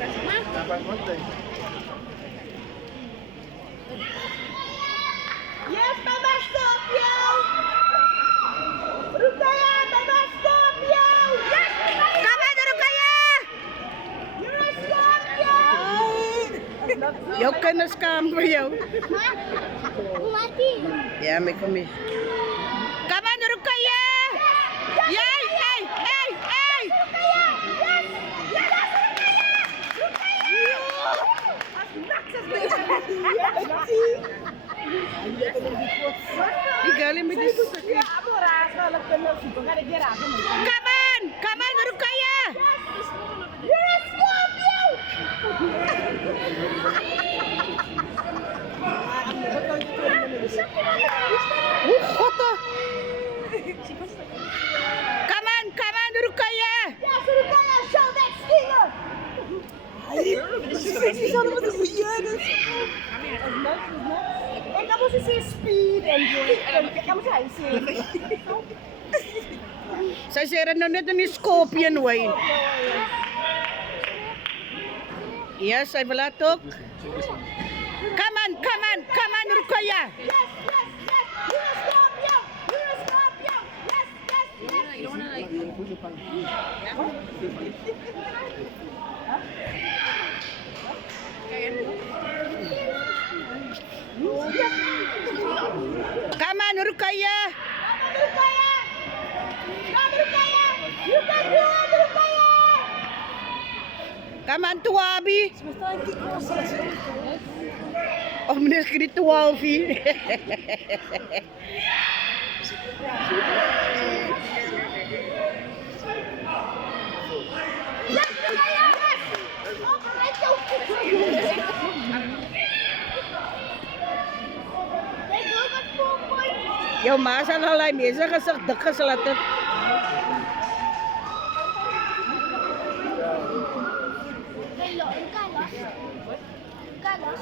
Yes, Mama Scorpio! Rukaya, Mama Scorpio! Yes, Come on, Rukaya! you're a Scorpio! Jou kinders kan vir jou. Mati! Ja, my kom hier. Come on, Rukaya! Yay, hey, hey, hey! Die girl met die Come on, Rukaya! You're a Scorpio! Gotta. Come on, Rukaya! Yes, Rukaya, show that stinger! En dan moet je zien speed en dan moet hij zien. Sy sê er nou net in die scorpion wyn. Ja, sy wil laat ook. Come on, Rukaya! Yes, yes, yes! You're a Scorpio! You're a Scorpio! Yes, yes, yes! You don't want to like. Come on, Rukaya! Rukaya! Come, Rukaya! You can do it, Rukaya! Come on, Tuwabi! Oh, meneer skriet Tuwabi. Yes, Rukaya! Yes! Operate your They do got 4 points. Jou ma sal al die mense gesig dik geslat het. Kalas.